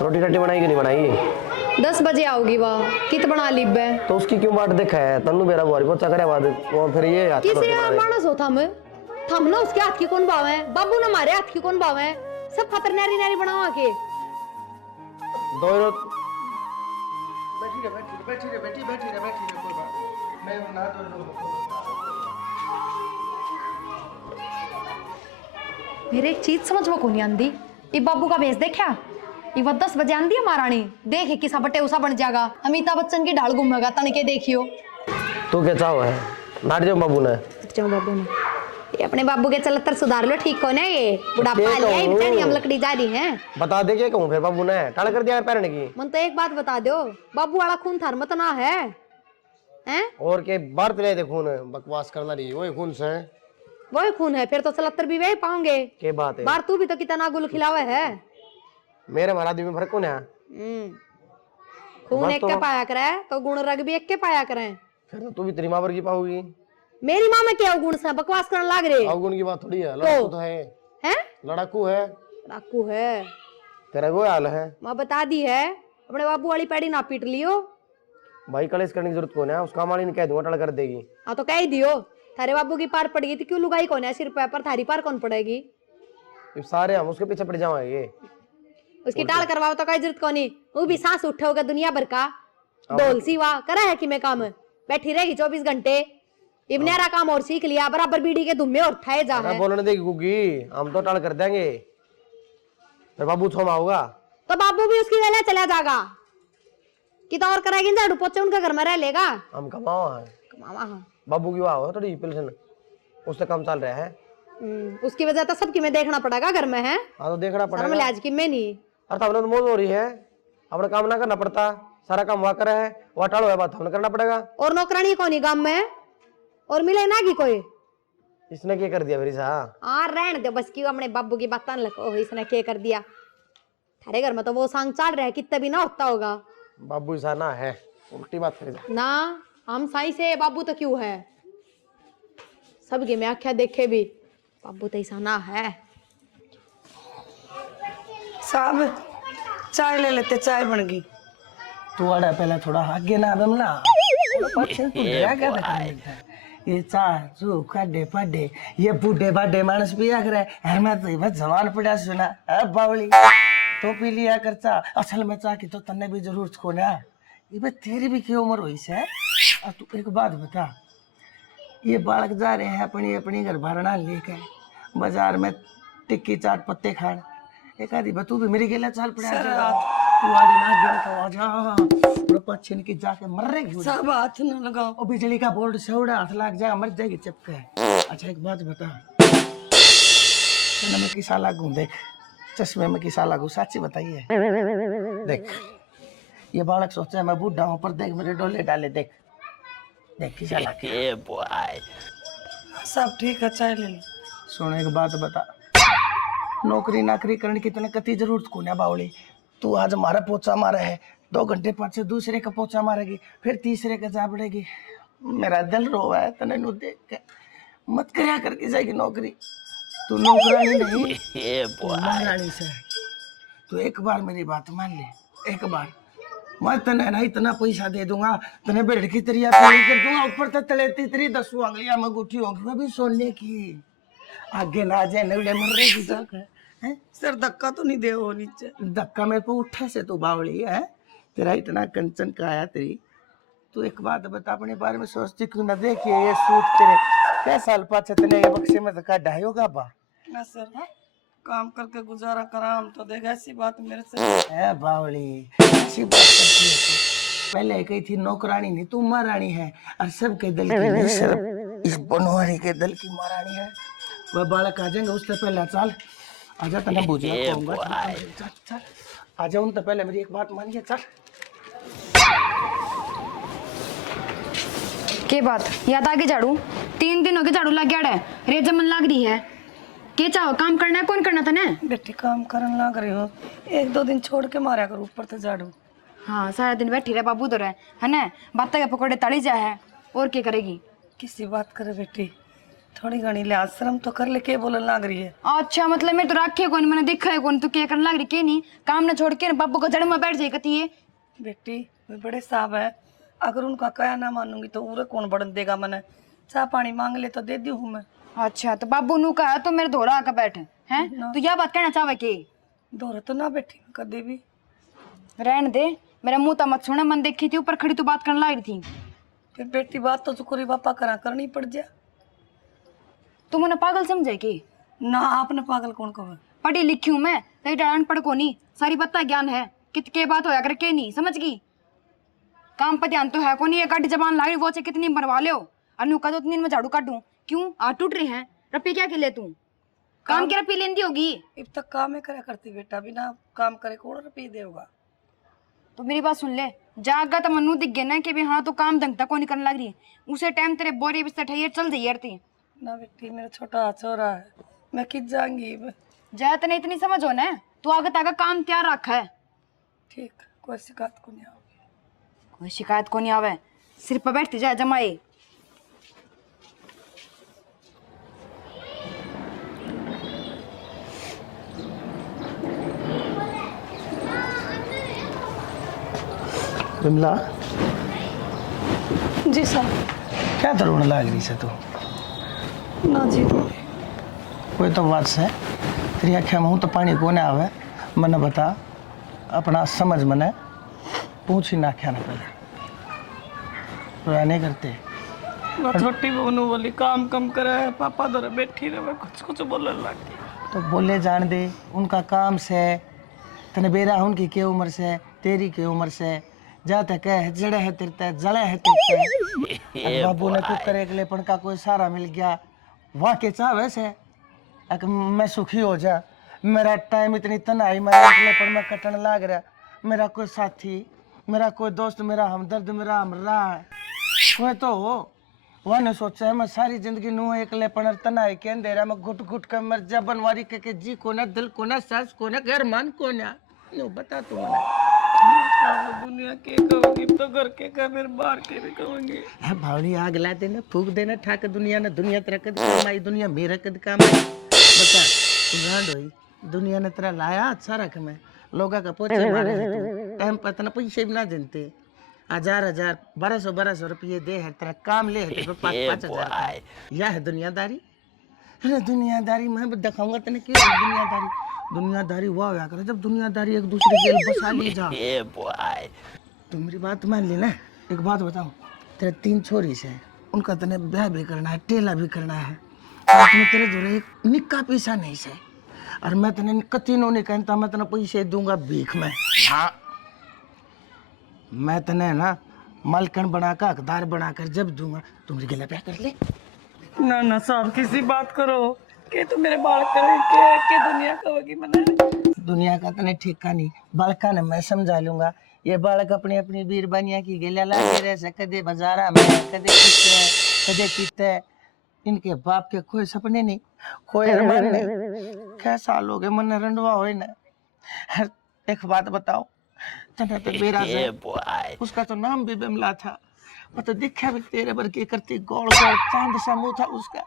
रोटी रट्टी बनाई कि नहीं बनाई? 10 बजे आओगी वह, कित बना लीब है तो उसकी क्यों बाट देखा है? तन्नू मेरा बुआरी पोचा करे बाद वो फिर ये हाथ किसी रोटी यार बनाए। मानस हो थम ना उसके हाथ की कौन बावे, बाबू ना मारे हाथ की कौन बावे, सब खतर नारी नारी बनावा के दो रो बैठी रहे कोई बात मैं ना तो मेरे एक चीज समझ में कोनी आंदी। ये बाबू का भेस देखा, ये 10 बजे आंदी है महारानी, देख किसा बटे उसा बन जाएगा, अमिताभ बच्चन की ढाल घूमेगा तनके देखियो। तू क्या चाहो है? नाट जाओ बाबू ने। जाओ बाबू ने, ये अपने बाबू के चलतर सुधार लो, ठीक हो ना? ये बुढ़ापा आ लिया, ये बेचारी हम लकड़ी जा रही है। बता दे क्या कहूँ फिर बाबू ने टाल कर दिया पैरने की। मन तो एक बात बता दो, बाबू वाला खून थार मत ना है हैं? और के बार पिलाए दे खून, बकवास करना रही वही खून से वही खून है, फिर तो 77 भी वही पाओगे। के बात है? बार तू भी तो कितना गुल खिलावे है। मेरे महाराज आदमी में फर्क कौन है? खून एक के पाया करे तो गुण रग भी एक के पाया करे। फिर तो तू भी तेरी माँ वर्गी पाओगी। मेरी माँ में क्या गुण से बकवास करने लाग रहे? अवगुण की बात थोड़ी है, लड़ाकू तो है। हैं? लड़ाकू है, लड़ाकू है, तेरा वो हाल है। माँ बता दी है, अपने बाबू वाली पैड़ी ना पीट लियो भाई। कलेश करने की जरूरत कौन है? उसका माली ने कह दूंगा टल कर देगी। हाँ तो कह ही दियो, थारे बाबू की पार पड़ेगी तो क्यों लुगाई कौन है सिर पे, पर थारी पार कौन पड़ेगी? सारे हम उसके पीछे पड़ जाएंगे। उसकी टाल करवाओ तो कोई जरूरत कोनी, वो भी सांस उठे होगा दुनिया भर का डोल सीवा करा है कि मैं काम बैठी रहेगी 24 घंटे। इब्नेरा काम और सीख लिया, बराबर बीड़ी के धुम्मे और ठाए जा है। बोलने देगी गुग्गी, हम तो टाल कर देंगे, फिर बाबू छोमा होगा तो बाबू भी उसकी वेला चला जाएगा कि तो और करेगी, झाड़ू पोछे उनके घर में रह लेगा। हम कमाओ है, कमावा हाँ। बाबू की वाह थोड़ी पेंशन उससे कम चल रहा है। उसकी वजह तो सबकी में देखना पड़ेगा घर में है। हाँ तो देखना पड़ेगा। शर्म लिहाज की में नहीं। और तब तो मौज हो रही है, अपना काम ना करना पड़ता, सारा काम वहाँ करे है, वहाँ टालो है, बात हमने करना पड़ेगा। और नौकरानी कौन ही काम में और मिले ना की कोई? इसने क्या कर दिया मेरी सा? हाँ रहने दो बस, क्यों अपने बाबू की बात लगा इसने क्या कर दिया। थारे घर में तो वो सांग चल रहा है, कितना भी ना होता होगा। बाबू ऐसा ना है, उल्टी बात करेगा ना हम साई से बाबू तो क्यों है, सबके में आख्या देखे भी बाबू तो ऐसा ना है। साहब चाय ले लेते, चाय बन गई। तू आड़ा पहले थोड़ा आगे ना बमला पछन तू क्या करता है? ये चाय जो काडे पाडे ये बूढ़े बाडे मानस पिया करे है, मैं तो बस जवान पड़ा सुना है बावली तो पी लिया कर चा। असल में चा की तो तन्ने भी जरूरत को ना, ये बस तेरी भी क्या उम्र हुई से? और तू एक बात बता, ये बालक जा रहे हैं अपनी अपनी घर भरना लेकर बाजार में टिक्की चाट पत्ते खान, एक आधी बतू भी मेरी गेला चाल पड़ा तू आगे ना गिन तो आ जा पछिन की जाके मर रही। सब हाथ न लगाओ, और बिजली का बोर्ड से उड़ा हाथ लग जाएगा मर जाएगी चिपके। अच्छा एक बात बता, मैं किसा लागू देख, चश्मे में किसा लागू, साची बताइए। देख ये बालक सोचा मैं बूढ़ा हूँ, पर देख मेरे डोले डाले, देख देख किसा लागू। सब ठीक है, चाय ले लो। सुन एक बात बता, नौकरी नाकरी करने की तने कती जरूरत को ना बावली। तू आज हमारा पोचा मारा है, 2 घंटे पाछे दूसरे का पोचा मारेगी, फिर तीसरे का जा पड़ेगी। मेरा दिल रोवा है तने नु देख के, मत करया करके जाएगी नौकरी। तू नौकरानी नहीं तू महारानी से। तू एक बार मेरी बात मान ले, एक बार मैं तने ना इतना पैसा दे दूंगा, तने बेड़ की तरिया पूरी कर दूंगा, ऊपर तक तले तेरी 10 उंगलियां में गुठी होंगी, वो भी सोने की। आगे ना जाए नवले मर रही जाकर हैं। सर धक्का तो नहीं दे वो नीचे? धक्का मेरे को उठे से तू बावली है, तेरा इतना कंचन का आया तेरी। तू एक बात बता, अपने बारे में सोचती क्यों ना? देखिए ये सूट तेरे क्या साल पाछे तने ये बक्से में धक्का ढायोगा बा ना सर है? काम करके गुजारा करा हम तो देगा, ऐसी बात मेरे से है बावली, ऐसी बात करती है तू। पहले कही थी नौकरानी नहीं तू महारानी है, और सबके दल की नहीं, सिर्फ इस बनवारी के दल की महारानी है। वह बालक आ जाएंगे उससे पहले चल आजा, तने बुझिया कहूंगा। चल चल आ जाऊं तो पहले मेरी एक बात मानिए, चल। के बात याद आगे झाड़ू 3 दिन हो गए झाड़ू लग गया है, रेत जमन लग रही है। के चाहो काम करना है, कौन करना था ने? बेटी काम करन लग रही हो, 1-2 दिन छोड़ के मारा करो ऊपर तो झाड़ू। हाँ सारा दिन बैठी रहे बाबू तो रहे है ना, बात के पकौड़े तली जा है और क्या करेगी? किसी बात करे बेटी, थोड़ी घनी लिहाज शर्म तो कर ले, के बोलने लग रही है। अच्छा मतलब मैं तो राखे कौन, मैंने देखा है कौन, तो क्या करने लग रही के नहीं, काम ना छोड़ के बाबू को जड़ में बैठ जाए कती है। बेटी वे बड़े साहब है, अगर उनका कया ना मानूंगी तो उरे कौन बढ़न देगा। मैंने चाह पानी मांग ले तो दे दी हूँ मैं। अच्छा तो बाबू नु कहा तो मेरे धोरा आकर बैठे हैं, तो यह बात कहना चाहे के दौरा तो ना बैठी कदे भी। रहने दे, मेरा मुंह तो मत सुना, मन देखी थी ऊपर खड़ी तो बात करने लग रही थी। फिर बेटी बात तो चुकोरी बापा करा करनी पड़ जा। तुम उन्हें पागल समझे की? ना आपने पागल कौन कहा? पढ़ी लिखी हूँ मैं, तेरी अनपढ़ को नहीं, सारी बत्ता ज्ञान है, कित के बात होया कर के नहीं समझ गई। काम पर ध्यान तो है को नहीं, ये गाड़ी जबान ला रही वो से कितनी बनवा ले अनु का, तो उतनी में झाड़ू काटूं क्यों? आ टूट रहे हैं रपी क्या के ले तू, काम की रपी लेंदी होगी। अब तक काम ही करा करती बेटा, बिना काम करे कौन रुपये देगा। तो मेरी बात सुन ले, जागा तो मनु दिख गया ना कि भी हाँ तो काम ढंग तक को नहीं करने लग रही, उसे टाइम तेरे बोरे बिस्तर ठहिए चल जाइए यार। ना बेटी मेरा छोटा छोरा है, मैं किस जाऊंगी। जाए तो नहीं इतनी समझ हो ना, तू आगे तक काम तैयार रखा है। ठीक, कोई शिकायत को नहीं आवे। कोई शिकायत को नहीं आवे, सिर पर बैठती जाए जमाए। विमला जी सर। क्या तरुण लाग रही से तू? ना जी कोई तो बात से तेरी आख्या में हूँ तो पानी को ना आवे, मने बता अपना समझ मने पूछ ही ना आख्या ना पहले रोया नहीं करते। वो छोटी बहनों वाली काम कम करा है, पापा दर बैठी रहे कुछ कुछ बोलने लगी। तो बोले जान दे, उनका काम से तने बेरा उनकी के उम्र से तेरी के उम्र से जाते कह जड़े है तिरते जड़े है तिरते। बाबू ने कुछ करे लेपन का कोई सारा मिल गया वाह के चाह वैसे मैं सुखी हो जा। मेरा टाइम इतनी तनाई मेरा लेपन में कटन लाग रहा, मेरा कोई साथी मेरा कोई दोस्त मेरा हमदर्द मेरा हमरा कोई तो हो। वह ने सोचा है मैं सारी जिंदगी नू एक लेपन तनाई के अंधेरा में घुट घुट कर मर जा बनवारी के जी को ना दिल को ना सांस को ना घर मान को ना बता तू दुनिया के कहूंगी तो घर के कह फिर बाहर के भी कहूंगी। भावनी आग ला देना फूक देना ठाक दुनिया ने दुनिया तेरा कद कमाई दुनिया मेरा कद कमाई बता तू गांड होई दुनिया ने तेरा लाया अच्छा रख मैं लोगा का पोचे मारे है टाइम पता ना पैसे भी ना देते 1000 1200 रुपये दे है तेरा काम ले है 5,000 यह है दुनियादारी। अरे दुनियादारी मैं दिखाऊंगा तेने क्यों दुनियादारी वाह होया करे जब दुनियादारी एक दूसरे के बसा ले जा। तो मेरी बात मान ली ना। एक बात बताऊं, तेरे 3 छोरी से उनका तने ब्याह भी करना है टेला भी करना है और तुम्हें तेरे जोरे एक निक्का पैसा नहीं से और मैं तने कतीनों नहीं कहता मैं तने पैसे दूंगा भीख में। हाँ मैं तने ना मालकन बनाकर हकदार बनाकर जब दूंगा तुम मेरे गला ब्याह कर ले। ना साहब किसी बात करो के तो मेरे बाल करे के दुनिया कहोगी मैंने। दुनिया का तने ठेका नहीं बालका ने मैं समझा लूंगा। ये बालक अपनी अपनी बीरबानिया की गेला लागे रहे से कदे बाजारा में कदे किते इनके बाप के कोई सपने नहीं कोई अरमान नहीं। कैसा लोग है मन रंडवा हो ना। एक बात बताओ तने तो मेरा से उसका तो नाम भी बिमला था वो तो दिखा भी तेरे पर के करती गोल गोल चांद सा मुंह था उसका।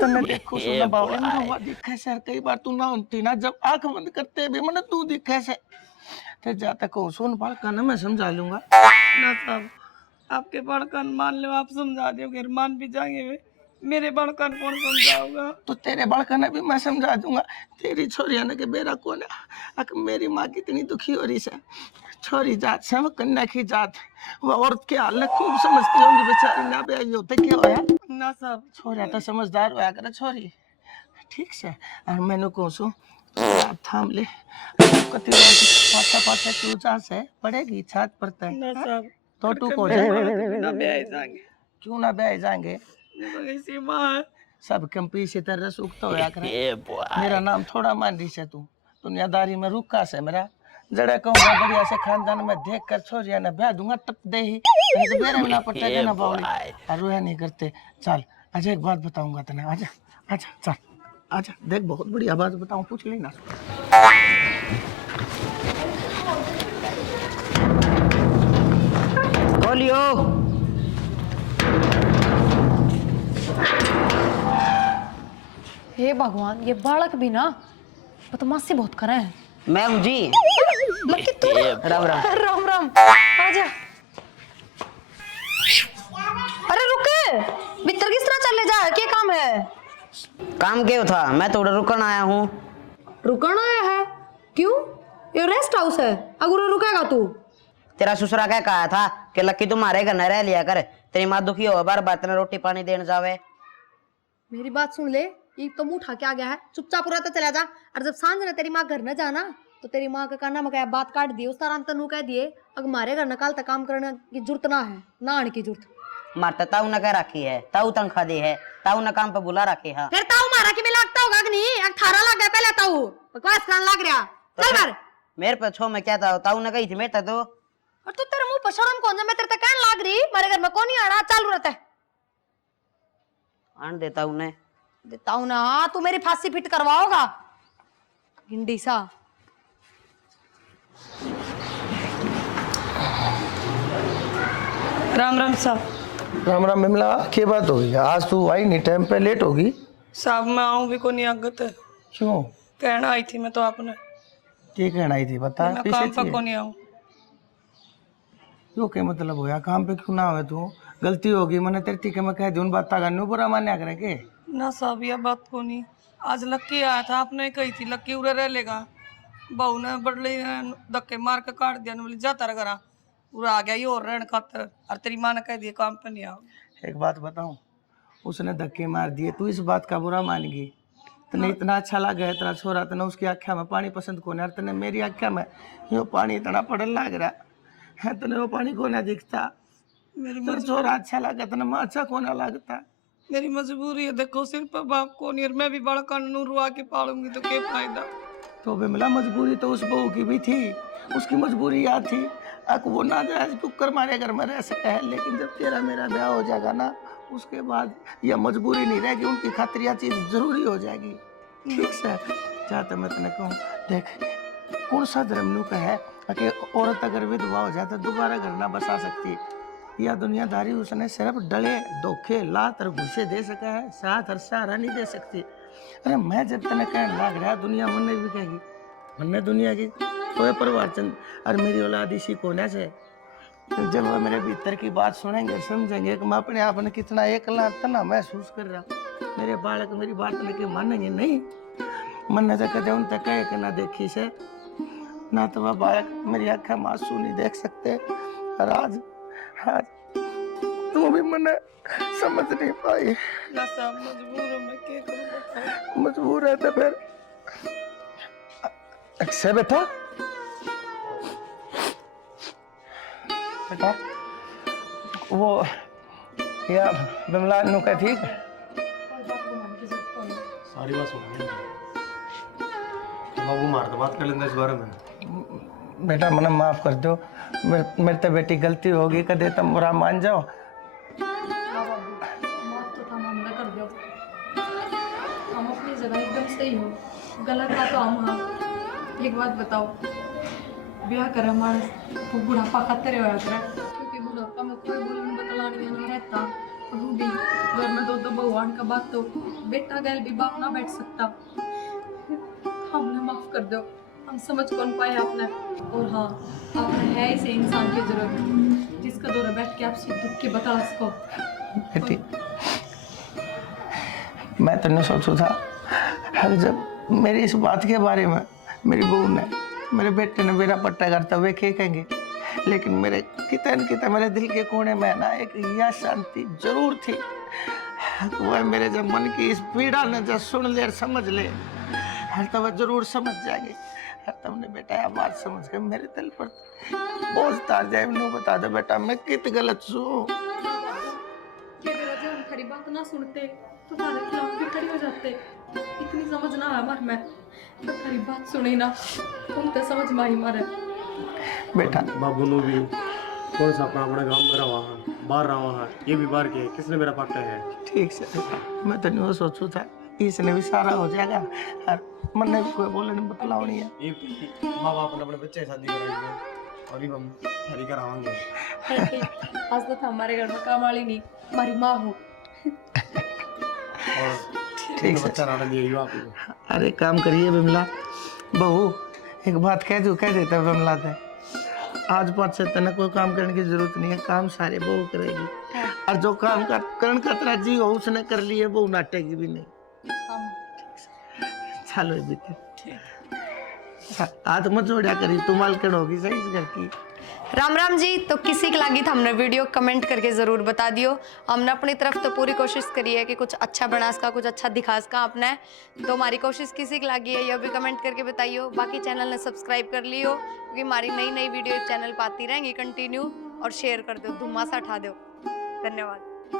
तने देखो सुना बावले में हुआ दिखा सर कई बार तू ना होती ना जब आंख बंद करते भी मन तू दिखा से ते जाता को सुन बाल का ना मैं समझा लूंगा। ना साहब आपके बड़कन मान लो आप समझा दोगे मान भी जाएंगे वे मेरे बड़कन कौन समझाऊंगा। तो तेरे बड़कन भी मैं समझा दूंगा। तेरी छोरिया ने के बेरा कौन है मेरी माँ कितनी दुखी हो रही है। छोरी जात से कन्या की जात वो औरत के हाल खूब समझती होंगी बेचारी ना भी आई होते क्या होया ना साहब छोरिया तो समझदार होया करे छोरी ठीक से और मैंने कहो सु थाम ले कति पाछा क्यों जा से पड़ेगी छात पर तय ना साहब तो तू को जाए ना ब्याह जाएंगे क्यों ना ब्याह जाएंगे ऐसी माँ है सब कंपी से तरह सूखता होया करे। मेरा नाम थोड़ा मान रही से तू दुनियादारी में रुका से मेरा जड़े कहूँगा बढ़िया से खानदान में देख कर छोरिया ने ब्याह दूंगा टप दे ही तो बेरे में ना पड़ता है ना बावली और रोया नहीं करते। चल अच्छा एक बात बताऊंगा तने आजा आजा चल आजा देख बहुत बढ़िया बात बताऊं पूछ लेना। बोलियो हे भगवान, ये बालक भी ना बदमाशी बहुत करे हैं। मैं हूँ जी। लकी तू? राम राम। राम राम, आजा। अरे रुक, भीतर किस तरह चले जा, क्या काम है? काम क्यों था, मैं तो उधर रुकन आया हूँ। रुकना आया है? क्यों? ये रेस्ट हाउस है, अगर रुकेगा तू? तेरा ससुरा क्या कहा था कि लक्की तुम्हारे घर न रह लिया कर, तेरी माँ दुखी हो बार बार तेने रोटी पानी देने जावे। मेरी बात सुन ले, ये तो मुंह उठा के आ गया है, चुपचाप पूरा तो चला जा। और जब सांझ ने तेरी माँ घर न जाना तो तेरी माँ का कहना मैं बात काट दी, उस तरह तनु कह दिए अगर हमारे घर नकाल तक काम करने की जरूरत ना है, ना आने की जरूरत। मारता ताऊ न कह रखी है, ताऊ तनख्वाह दी है, ताऊ न काम पे बुला रखी है। फिर ताऊ मारा कि मैं लगता होगा कि नहीं, 18 लग गया पहले ताऊ, बकवास करने लग रहा। चल बाहर। मेरे पे छो मैं क्या था, ताऊ ने कही थी मेरे तक तो। और तू तेरे मुंह पर शर्म कौन सा, मैं तेरे तक कहने लग रही मेरे घर में कौन नहीं आना, चालू रहता है। आन देता हूँ ने देता हूँ ना, तू मेरी फांसी फिट करवाओगा गिंडी सा। राम राम साहब। राम राम बिमला, क्या बात होगी? आज तू आई नहीं, टाइम पे लेट होगी। साहब मैं आऊँ भी को नहीं आगत है। क्यों? कहना आई थी मैं तो आपने, क्या कहना आई थी बता। मैं काम पर को नहीं आऊँ। यो क्या मतलब होया, काम पे क्यों ना आवे तू? गलती होगी मैंने तेरे ठीक है, मैं कह दी उन बात का न्यू बुरा मान्या करे के ना साहब यह बात को नहीं। आज लक्की आया था, आपने कही थी लक्की उरे रह लेगा, बहू ने बड़ले धक्के मार के काट दिया, बोली जाता रह करा पूरा आ गया ये और रहने खातर, और तेरी माँ ने कह दिया काम पे नहीं आओ। एक बात बताऊं, उसने धक्के मार दिए, तू इस बात का बुरा मान गई? तने इतना अच्छा लगा है तेरा छोरा, तने उसकी आख्या में पानी पसंद को नहीं, तने मेरी आख्या में यो पानी इतना पड़न लग रहा है, तने वो पानी को ना दिखता। मेरा छोरा अच्छा लगा, तने माँ अच्छा को ना लगता। मेरी मजबूरी है, देखो सिर पर बाप को नहीं, और मैं भी बड़ा कानून रुआ के पालूंगी तो क्या फायदा। तो बिमला मजबूरी तो उस बहू की भी थी, उसकी मजबूरी याद थी। अक वो ना जायज कुकर मारे घर में रह सका है, लेकिन जब तेरा मेरा ब्याह हो जाएगा ना, उसके बाद यह मजबूरी नहीं रहेगी, उनकी खातिर यह चीज़ जरूरी हो जाएगी। ठीक से चाहते मैं तेने कहूँ, देख कौन सा धर्म नू का है कि औरत अगर विधवा हो जाए तो दोबारा घर ना बसा सकती। यह दुनियादारी उसने सिर्फ डले धोखे लात और घुसे दे सका है, साथ और सहारा नहीं दे सकती। अरे मैं जब तेने कहने लग रहा, दुनिया मन भी कहेगी, मन दुनिया की कोई परिवार चंद और मेरी औलाद इसी कोने से। जब वह मेरे भीतर की बात सुनेंगे समझेंगे कि मैं अपने आप में कितना एकला तना महसूस कर रहा, मेरे बालक मेरी बात लेके मानेंगे नहीं। मन ने कदे उन तक कहे कि ना देखी से ना तो वह बालक मेरी आँखें मासूम नहीं देख सकते। और आज आज तू भी मन समझ नहीं पाई। ना साहब मजबूर हूँ मैं, क्या करूँ बताओ। मजबूर है तो फिर से बेटा बेटा वो या बिमला नु का ठीक सारी बात सुन बाबू मार तो बात कर लेंगे इस बारे में। बेटा मना माफ कर दो, मेरे तो बेटी गलती होगी, कदे तुम बुरा मान जाओ। माफ तो हम ना कर दो, हम अपनी जगह एकदम सही हो, गलत था तो हम। हाँ एक बात बताओ, ब्याह कर हमारा बुढ़ापा खातर हो जाता है, क्योंकि बुढ़ापा में कोई बोलने बतलाने ना रहता, रूढ़ी घर में दो भगवान का बात तो बेटा गैल भी बाप ना बैठ सकता। हमने माफ कर दो, हम समझ कौन पाए आपने। और हाँ आपने है ऐसे इंसान की जरूरत जिसका दौरा बैठ के आपसे दुख के बता सको। बेटी मैं तो नहीं सोचू था, हर जब मेरी इस बात के बारे में मेरी बहू ने मेरे बेटे ने मेरा पट्टा करता हुए कहेंगे, लेकिन मेरे कितने मेरे दिल के कोने में ना एक यह शांति जरूर थी। वह मेरे जब मन की इस पीड़ा ने जब सुन ले और समझ ले, हर तब जरूर समझ जाएगी। हर तुमने बेटा यह बात समझ के मेरे दिल पर बोझ तार जाए। नू बता दो बेटा मैं कित गलत छू। हम खरी बात ना सुनते तो तुम्हारे खिलाफ भी खड़ी हो जाते, इतनी समझ ना है हमारे में, तो खरी बात सुनी ना तुम तो समझ माही मारे। बेटा बाबू नो भी कौन सा अपना अपने गांव में रहा है, बाहर रहा है, ये भी बाहर के किसने मेरा पट्टा है। ठीक से मैं तो नहीं सोचू था इसने भी सारा हो जाएगा, और मन ने भी कोई बोलने नहीं बतलाओ नहीं है। ये माँ बाप ने अपने बच्चे की शादी कराई और हम शादी करावांगे। आज तो हमारे घर में काम वाली नहीं, हमारी माँ हो। और ठीक तो है। बच्चा राड़ा दिया आप अरे काम करिए बिमला बहू, एक बात कह देता है बिमला से, आज पाँच से तना कोई काम करने की जरूरत नहीं है, काम सारे बहू करेगी। और जो काम का करण खतरा जी हो उसने कर लिए, बहू नाटेगी भी नहीं। चलो बीते हाथ मत जोड़ा करी, तू मालकन होगी सही इस घर की। राम राम जी। तो किसी की लगी था हमने वीडियो कमेंट करके जरूर बता दियो। हमने अपनी तरफ तो पूरी कोशिश करी है कि कुछ अच्छा बना इसका, कुछ अच्छा दिखा इसका आपने। तो हमारी कोशिश किसी की लगी है यह भी कमेंट करके बताइयो। बाकी चैनल ने सब्सक्राइब कर लियो क्योंकि हमारी नई नई वीडियो चैनल पाती रहेंगी कंटिन्यू। और शेयर कर दो, धुम्मासा उठा दो। धन्यवाद।